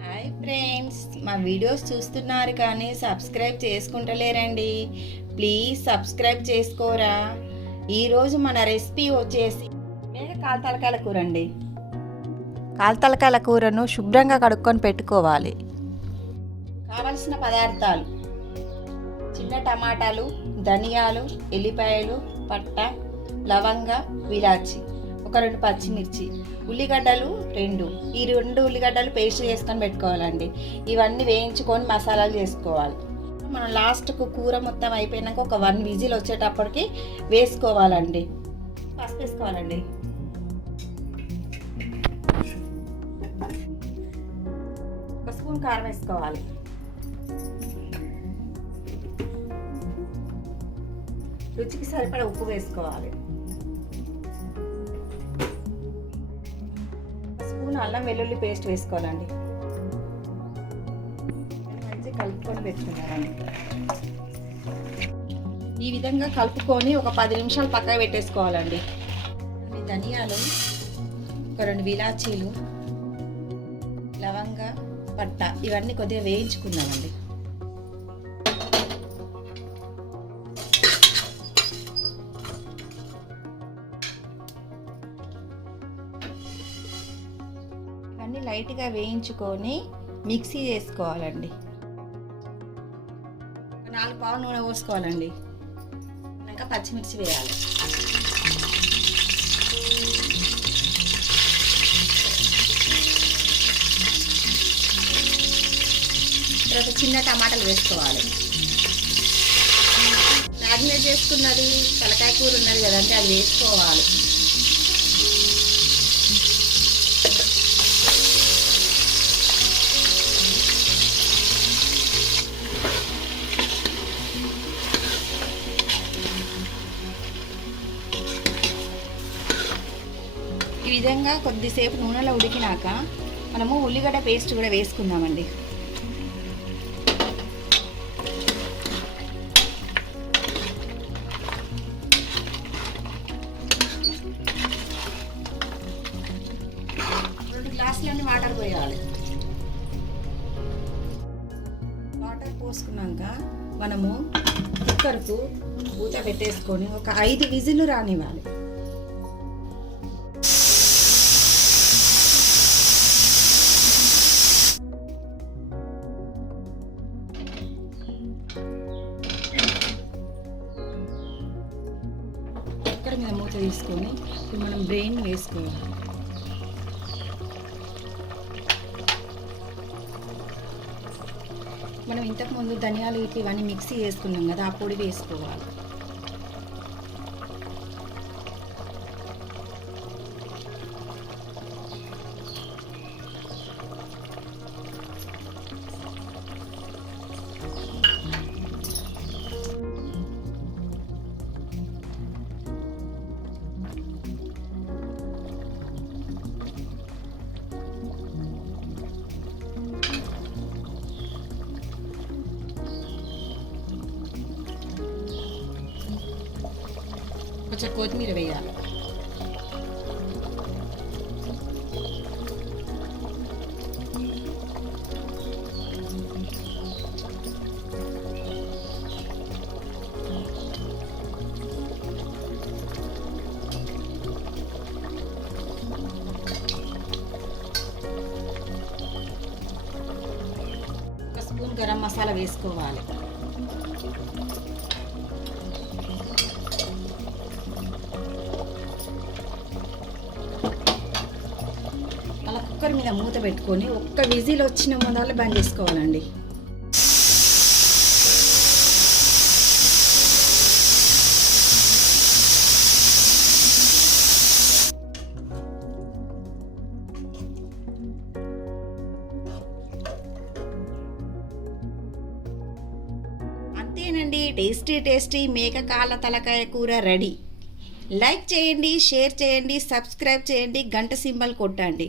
Hi friends, మా videos చూస్తున్నారు కానీ సబ్స్క్రైబ్ చేసుకుంటలేరండి. ప్లీజ్ సబ్స్క్రైబ్ చేసుకోరా. ఈరోజు మన రెసిపీ వచ్చేసి కాల్తలకాయల కూర అండి. కాల్తలకాయల కూరను శుభ్రంగా కడుక్కొని పెట్టుకోవాలి. కావలసిన పదార్థాలు: చిన్న టమాటాలు, ధనియాలు, ఎల్లిపాయలు, పట్ట, లవంగ, విలాచి, ఒక 2 పచ్చిమిర్చి, ఉల్లిగడ్డలు 2. ఈ 2 ఉల్లిగడ్డలు పేస్ట్ చేసుకొని పెట్టుకోవాలండి. ఇవన్నీ వేయించుకొని మసాలాలు చేసుకోవాలి. మనం లాస్ట్కు కూర మొత్తం అయిపోయినాక ఒక 1 విజిల్ వచ్చేటప్పటికి వేసుకోవాలండి. పసుపు వేసుకోవాలండి. ఒక స్పూన్ కారం వేసుకోవాలి. రుచికి సరిపడా ఉప్పు వేసుకోవాలి. స్పూన్ అల్లం వెల్లుల్లి పేస్ట్ వేసుకోవాలండి. మంచిగా కలుపుకొని పెట్టుకున్నారండి. ఈ విధంగా కలుపుకొని ఒక 10 నిమిషాలు పక్కన పెట్టేసుకోవాలండి. ధనియాలు, ఒక 2 విలాచీలు, లవంగ, పట్ట ఇవన్నీ కొద్దిగా వేయించుకుందామండి. ఇవన్నీ లైట్గా వేయించుకొని మిక్సీ చేసుకోవాలండి. 4 పావు నూనె పోసుకోవాలండి. ఇంకా పచ్చిమిర్చి వేయాలి. తర్వాత చిన్న టమాటాలు వేసుకోవాలి. మ్యారినేట్ చేసుకున్నది తలకాయ కూర ఉన్నది కదంటే అది వేసుకోవాలి. ఈ విధంగా కొద్దిసేపు నూనెలో ఉడికినాక మనము ఉల్లిగడ్డ పేస్ట్ కూడా వేసుకుందామండి. గ్లాసులన్నీ వాటర్ పోయాలి. వాటర్ పోసుకున్నాక మనము కుక్కర్కు మూత పెట్టేసుకొని ఒక 5 విజిల్లు రానివ్వాలి. కుక్కర్ మీద మూత తీసుకొని ఇప్పుడు మనం బ్రెయిన్ వేసుకోవాలి. మనం ఇంతకుముందు ధనియాలు ఇవన్నీ మిక్సీ చేసుకున్నాం కదా, ఆ పొడి వేసుకోవాలి. కొంచెం కొత్తిమీర వేయాలి. ఒక స్పూన్ గరం మసాలా వేసుకోవాలి. కుక్కర్ మీద మూత పెట్టుకొని ఒక్క విజిల్ వచ్చిన మొదలు బంద్ చేసుకోవాలండి. అంతేనండి, టేస్టీ మేక కాళ్ళ తలకాయ కూర రెడీ. లైక్ చేయండి, షేర్ చేయండి, సబ్స్క్రైబ్ చేయండి, గంట సింబల్ కొట్టండి.